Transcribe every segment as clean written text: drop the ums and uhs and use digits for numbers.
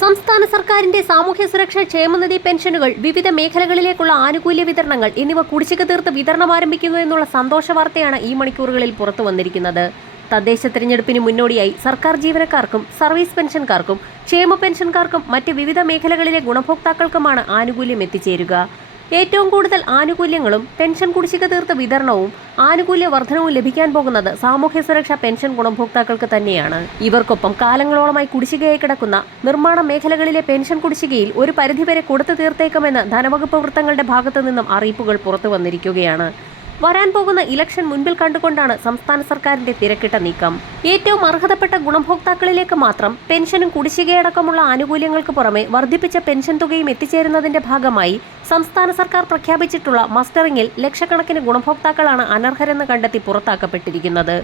സംസ്ഥാന സർക്കാരിന്റെ സാമൂഹ്യ സുരക്ഷാ ക്ഷേമനിധി പെൻഷനുകൾ, വിവിധ മേഖലകളിലേക്കുള്ള ആനുകൂല്യ വിതരണങ്ങൾ എന്നിവ കുടിശ്ശിക തീർത്ത് വിതരണം ആരംഭിക്കുന്നു എന്നുള്ള സന്തോഷ വാർത്തയാണ് ഈ മണിക്കൂറുകളിൽ പുറത്തു വന്നിരിക്കുന്നത്. തദ്ദേശ തെരഞ്ഞെടുപ്പിന് മുന്നോടിയായി സർക്കാർ ജീവനക്കാർക്കും സർവീസ് പെൻഷൻകാർക്കും ക്ഷേമ പെൻഷൻകാർക്കും മറ്റ് വിവിധ മേഖലകളിലെ ഗുണഭോക്താക്കൾക്കുമാണ് ആനുകൂല്യം എത്തിച്ചേരുക. ഏറ്റവും കൂടുതൽ ആനുകൂല്യങ്ങളും പെൻഷൻ കുടിശ്ശിക തീർത്ത വിതരണവും ആനുകൂല്യ വർധനവും ലഭിക്കാൻ പോകുന്നത് സാമൂഹ്യ സുരക്ഷാ പെൻഷൻ ഗുണഭോക്താക്കൾക്ക് തന്നെയാണ്. ഇവർക്കൊപ്പം കാലങ്ങളോളമായി കുടിശ്ശികയായി കിടക്കുന്ന നിർമ്മാണ മേഖലകളിലെ പെൻഷൻ കുടിശ്ശികയിൽ ഒരു പരിധിവരെ കൊടുത്തു തീർത്തേക്കുമെന്ന് ധനവകുപ്പ് വൃത്തങ്ങളുടെ ഭാഗത്തു നിന്നും അറിയിപ്പുകൾ പുറത്തു വന്നിരിക്കുകയാണ്. വരാൻ പോകുന്ന ഇലക്ഷൻ മുൻപിൽ കണ്ടുകൊണ്ടാണ് സംസ്ഥാന സർക്കാരിന്റെ തിരക്കിട്ട നീക്കം. ഏറ്റവും അർഹതപ്പെട്ട ഗുണഭോക്താക്കളിലേക്ക് മാത്രം പെൻഷനും കുടിശ്ശികയടക്കമുള്ള ആനുകൂല്യങ്ങൾക്ക് പുറമെ വർദ്ധിപ്പിച്ച പെൻഷൻ തുകയും എത്തിച്ചേരുന്നതിന്റെ ഭാഗമായി സംസ്ഥാന സർക്കാർ പ്രഖ്യാപിച്ചിട്ടുള്ള മസ്റ്ററിംഗിൽ ലക്ഷക്കണക്കിന് ഗുണഭോക്താക്കളാണ് അനർഹരെന്ന് കണ്ടെത്തി പുറത്താക്കപ്പെട്ടിരിക്കുന്നത്.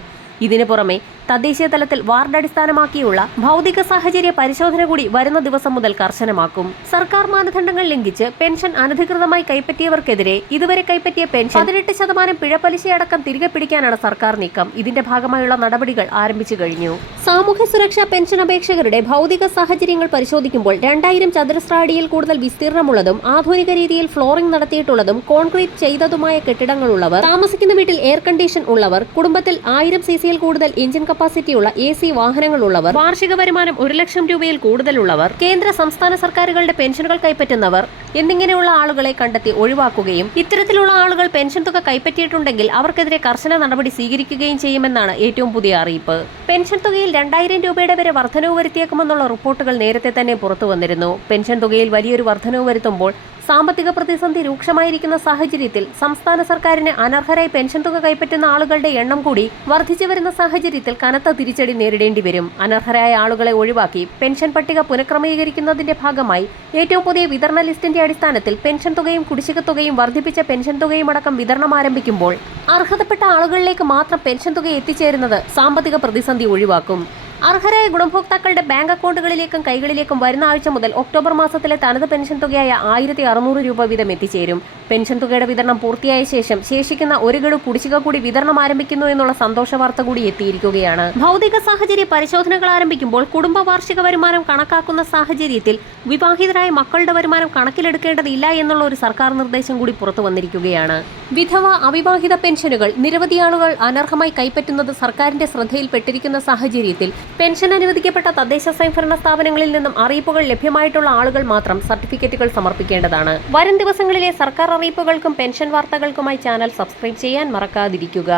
ഇതിനു പുറമെ തദ്ദേശീയ തലത്തിൽ വാർഡ് അടിസ്ഥാനമാക്കിയുള്ള ഭൗതിക സാഹചര്യ പരിശോധന കൂടി വരുന്ന ദിവസം മുതൽ കർശനമാക്കും. സർക്കാർ മാനദണ്ഡങ്ങൾ ലംഘിച്ച് പെൻഷൻ അനധികൃതമായി കൈപ്പറ്റിയവർക്കെതിരെ ഇതുവരെ കൈപ്പറ്റിയ പെൻഷൻ 18% പിഴപ്പലിശയടക്കം തിരികെ പിടിക്കാനാണ് സർക്കാർ നീക്കം. ഇതിന്റെ ഭാഗമായുള്ള നടപടികൾ ആരംഭിച്ചു കഴിഞ്ഞു. സാമൂഹ്യ സുരക്ഷാ പെൻഷൻ അപേക്ഷകരുടെ ഭൗതിക സാഹചര്യങ്ങൾ പരിശോധിക്കുമ്പോൾ 2000 ചതുരശ്ര അടിയിൽ കൂടുതൽ വിസ്തീർണമുള്ളതും ആധുനിക രീതിയിൽ ഫ്ലോറിംഗ് നടത്തിയിട്ടുള്ളതും കോൺക്രീറ്റ് ചെയ്തതുമായ കെട്ടിടങ്ങളുള്ളവർ, താമസിക്കുന്ന വീട്ടിൽ എയർ കണ്ടീഷൻ ഉള്ളവർ, കുടുംബത്തിൽ 1000 cc കൂടുതൽ എഞ്ചിൻ കപ്പാസിറ്റിയുള്ള AC വാഹനങ്ങളുള്ളവർ, വാർഷിക വരുമാനം 1 ലക്ഷം രൂപയിൽ കൂടുതലുള്ളവർ, കേന്ദ്ര സംസ്ഥാന സർക്കാരുകളുടെ പെൻഷനുകൾ കൈപ്പറ്റുന്നവർ എന്നിങ്ങനെയുള്ള ആളുകളെ കണ്ടെത്തി ഒഴിവാക്കുകയും ഇത്തരത്തിലുള്ള ആളുകൾ പെൻഷൻ തുക കൈപ്പറ്റിയിട്ടുണ്ടെങ്കിൽ അവർക്കെതിരെ കർശന നടപടി സ്വീകരിക്കുകയും ചെയ്യുമെന്നാണ് ഏറ്റവും പുതിയ അറിയിപ്പ്. പെൻഷൻ തുകയിൽ 2000 രൂപയുടെ വരെ വർധനവ് വരുത്തിയേക്കുമെന്നുള്ള റിപ്പോർട്ടുകൾ നേരത്തെ തന്നെ പുറത്തു വന്നിരുന്നു. പെൻഷൻ തുകയിൽ വലിയൊരു വർധനവ് വരുത്തുമ്പോൾ സാമ്പത്തിക പ്രതിസന്ധി രൂക്ഷമായിരിക്കുന്ന സാഹചര്യത്തിൽ സംസ്ഥാന സർക്കാരിന് അനർഹരായി പെൻഷൻ തുക കൈപ്പറ്റുന്ന ആളുകളുടെ എണ്ണം കൂടി വർദ്ധിച്ചു വരുന്ന സാഹചര്യത്തിൽ കനത്ത തിരിച്ചടി നേരിടേണ്ടി വരും. അനർഹരായ ആളുകളെ ഒഴിവാക്കി പെൻഷൻ പട്ടിക പുനഃക്രമീകരിക്കുന്നതിന്റെ ഭാഗമായി ഏറ്റവും പുതിയ വിതരണ ലിസ്റ്റിന്റെ അടിസ്ഥാനത്തിൽ പെൻഷൻ തുകയും കുടിശ്ശിക തുകയും വർദ്ധിപ്പിച്ച പെൻഷൻ തുകയും അടക്കം വിതരണം ആരംഭിക്കുമ്പോൾ അർഹതപ്പെട്ട ആളുകളിലേക്ക് മാത്രം പെൻഷൻ തുക എത്തിച്ചേരുന്നത് സാമ്പത്തിക പ്രതിസന്ധി ഒഴിവാക്കും. അർഹരായ ഗുണഭോക്താക്കളുടെ ബാങ്ക് അക്കൗണ്ടുകളിലേക്കും കൈകളിലേക്കും വരുന്ന ആഴ്ച മുതൽ ഒക്ടോബർ മാസത്തിലെ തനത് പെൻഷൻ തുകയായ 1600 രൂപ വീതം എത്തിച്ചേരും. പെൻഷൻ തുകയുടെ വിതരണം പൂർത്തിയായ ശേഷം ശേഷിക്കുന്ന ഒരു ഗഡു കുടിശ്ശിക കൂടി വിതരണം ആരംഭിക്കുന്നു എന്നുള്ള സന്തോഷ വാർത്ത കൂടി എത്തിയിരിക്കുകയാണ്. ഭൗതിക സാഹചര്യ പരിശോധനകൾ ആരംഭിക്കുമ്പോൾ കുടുംബ വാർഷിക വരുമാനം കണക്കാക്കുന്ന സാഹചര്യത്തിൽ വിവാഹിതരായ മക്കളുടെ വരുമാനം കണക്കിലെടുക്കേണ്ടതില്ല എന്നുള്ള ഒരു സർക്കാർ നിർദ്ദേശം കൂടി പുറത്തു വന്നിരിക്കുകയാണ്. വിധവ, അവിവാഹിത പെൻഷനുകൾ നിരവധി ആളുകൾ അനർഹമായി കൈപ്പറ്റുന്നത് സർക്കാരിന്റെ ശ്രദ്ധയിൽപ്പെട്ടിരിക്കുന്ന സാഹചര്യത്തിൽ പെൻഷൻ അനുവദിക്കപ്പെട്ട തദ്ദേശ സ്വയംഭരണ സ്ഥാപനങ്ങളിൽ നിന്നും അറിയിപ്പുകൾ ലഭ്യമായിട്ടുള്ള ആളുകൾ മാത്രം സർട്ടിഫിക്കറ്റുകൾ സമർപ്പിക്കേണ്ടതാണ്. വരും ദിവസങ്ങളിലെ സർക്കാർ അറിയിപ്പുകൾക്കും പെൻഷൻ വാർത്തകൾക്കുമായി ചാനൽ സബ്സ്ക്രൈബ് ചെയ്യാൻ മറക്കാതിരിക്കുക.